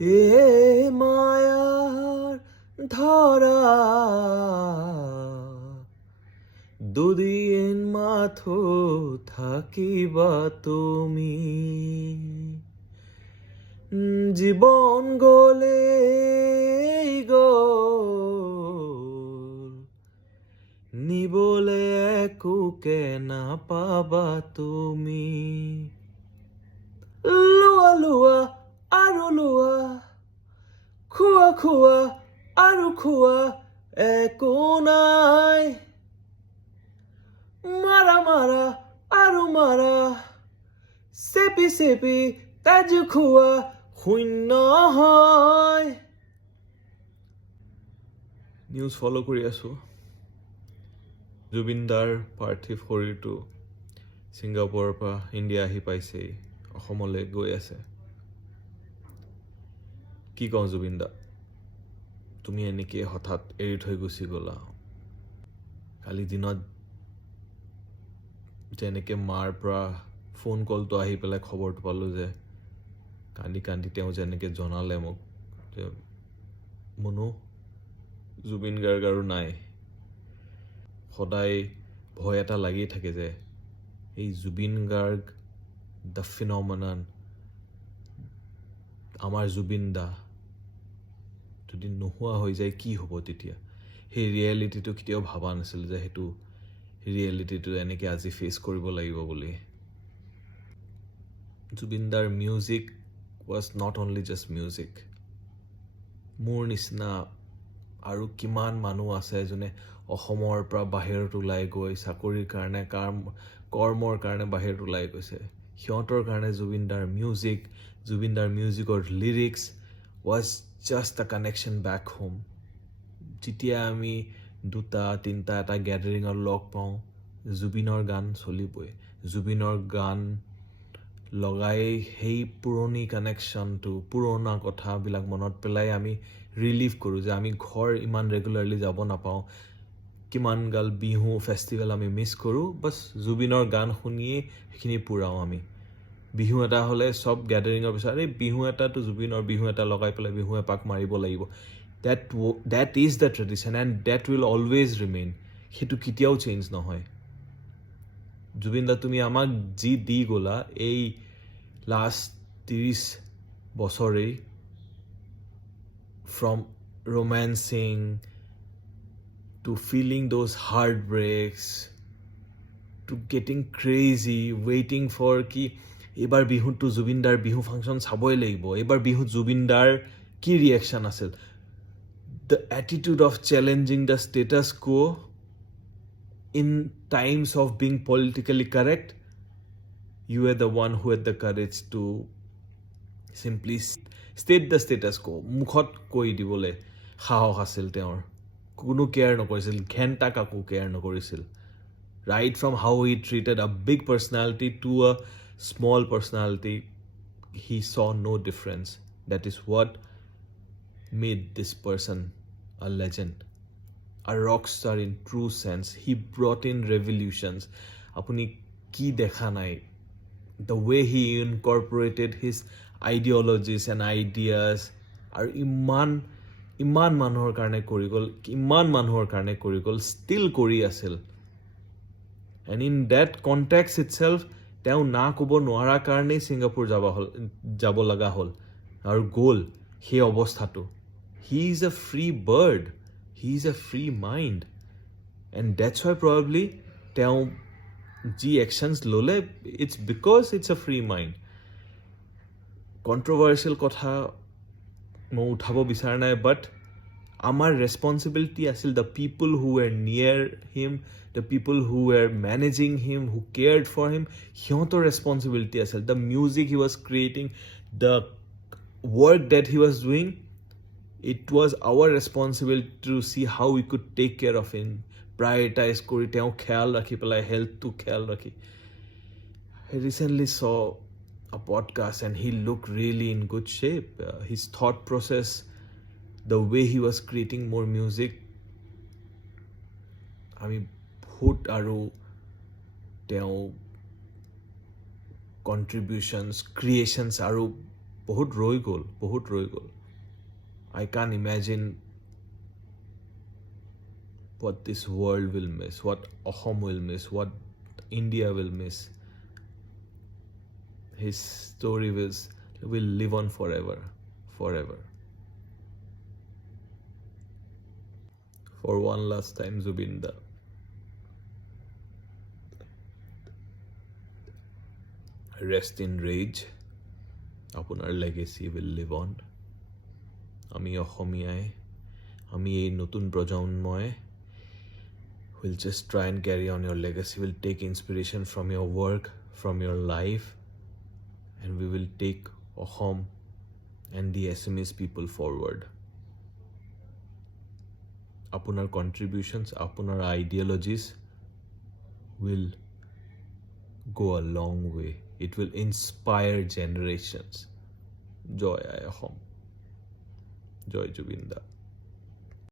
এ মায়ার ধরা দুদিন মাথো থাকিবা তুমি জীবন গলে গল নিবলে একোকে নাপাবা তুমি লোৱা লোৱা আৰু লোৱা খোৱা খোৱা আৰু খোৱা একো নাই মাৰা মাৰা আৰু মাৰা চেপি চেপি তেজ খোৱা শূন্য হয় নিউজ ফ'ল' কৰি আছোঁ জুবিন দাৰ পাৰ্থিৱ শৰীৰটো ছিংগাপুৰৰ পৰা ইণ্ডিয়া আহি পাইছেই অসমলৈ গৈ আছে কি কওঁ জুবিন দা তুমি এনেকৈ হঠাৎ এৰি থৈ গুচি গ'লা কালি দিনত যেনেকৈ মাৰ পৰা ফোন কলটো আহি পেলাই খবৰটো পালোঁ যে কান্দি কান্দি তেওঁ যেনেকৈ জনালে মোক যে মুনু জুবিন গাৰ্গ আৰু নাই সদায় ভয় এটা লাগি থাকে যে এই জুবিন গাৰ্গ দ্য ফিন'মেনন আমাৰ জুবিন দা যদি নোহোৱা হৈ যায় কি হ'ব তেতিয়া সেই ৰিয়েলিটিটো কেতিয়াও ভবা নাছিল যে সেইটো ৰিয়েলিটিটো এনেকৈ আজি ফেচ কৰিব লাগিব বুলি জুবিন দাৰ music was not only just music মোৰ নিচিনা আৰু কিমান মানুহ আছে যোনে অসমৰ পৰা বাহিৰত ওলাই গৈ চাকৰিৰ কাৰণে কৰ্মৰ কাৰণে বাহিৰত ওলাই গৈছে সিহঁতৰ কাৰণে জুবিন দাৰ মিউজিকৰ লিৰিক্স ৱাজ জাষ্ট আ কানেকশ্যন বেক হোম যেতিয়া আমি 2-3টা এটা গেডাৰিঙত লগ পাওঁ জুবিনৰ গান চলিবই জুবিনৰ গান লগাই সেই পুৰণি কানেকশ্যনটো পুৰণা কথাবিলাক মনত পেলাই আমি ৰিলিভ কৰোঁ যে আমি ঘৰ ইমান ৰেগুলাৰলি যাব নাপাওঁ কিমান গাল বিহু ফেষ্টিভেল আমি মিছ কৰোঁ বাছ জুবিনৰ গান শুনিয়ে সেইখিনি পূৰাওঁ আমি বিহু এটা হ'লে চব গেডাৰিঙৰ পিছত এই বিহু এটাটো জুবিনৰ বিহু এটা লগাই পেলাই বিহু এপাক মাৰিব লাগিব that is the tradition and that will always remain সেইটো কেতিয়াও চেঞ্জ নহয় জুবিন দা তুমি আমাক যি দি গ'লা এই লাষ্ট 30 বছৰেই from romancing to feeling those heartbreaks to getting crazy waiting for কি এইবাৰ বিহুটো জুবিনদাৰ বিহু ফাংচন চাবই লাগিব এইবাৰ বিহুত জুবিনদাৰ কি ৰিয়েকশ্যন আছিল the attitude of challenging the status quo in times of being politically correct you are the one who had the courage to simply state the status quo মুখত কৈ দিবলৈ সাহস আছিল তেওঁৰ কোনো কেয়াৰ নকৰিছিল ঘেণ্টা কাকো কেয়াৰ নকৰিছিল right from how he treated a big personality to a small personality he saw no difference that is what made this person a legend a rock star in true sense he brought in revolutions apuni ki dekha nai the way he incorporated his ideologies and ideas are iman মানুহৰ কাৰণে কৰি গ'ল still কৰি আছিল and in that context itself তেওঁ না ক'ব নোৱাৰা কাৰণেই ছিংগাপুৰ যাব লগা হ'ল আৰু গ'ল সেই অৱস্থাটো he is a free bird he is a free mind and that's why probably তেওঁ যি actions ল'লে it's because it's a free mind controversial কথা মই উঠাব বিচৰা নাই but আমাৰ responsibility আছিল the people who were near him the people who were managing him who cared for him সিহঁতৰ responsibility আছিল the music he was creating the work that he was doing it was our responsibility to see how we could take care of him prioritize কৰি তেওঁ খেয়াল ৰাখি পেলাই হেল্থটো খেয়াল ৰাখি I recently saw a podcast and he looked really in good shape his thought process the way he was creating more music আমি বহুত আৰু তেওঁ contributions creations আৰু বহুত ৰৈ গ'ল I can't imagine what this world will miss, what Ahom will miss, what India will miss. His story will live on forever. For one last time, Zubinda. Rest in rage. Apunar legacy will live on. আমি অসমীয়াই আমি এই নতুন প্ৰজন্মই will just try and carry on your legacy, will take inspiration from your work, from your life, and we will take Ahom and the Assamese people forward. Apunar contributions, apunar ideologies will go a long way. It will inspire generations. Joy Ahom. Joy Jubinda.